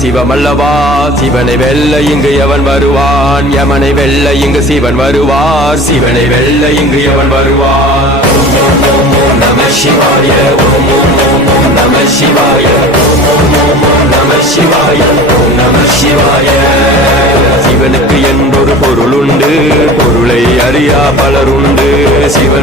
சிவமல்லவா சிவனை வெல்ல இங்கு எவன் வருவான் யமனை வெல்ல இங்கு சிவன் வருவார் சிவனை வெல்ல இங்கு எவன் வருவார் நம சிவாய ஓம் ஓம் ஓம் ஓம் நம சிவாய ஓம் ஓம் ஓம் ஓம் நம சிவாய ஓம் நம சிவாய சிவனுக்கு என்றொரு பொருளுண்டு பொருளை அறியா பலருண்டு சிவ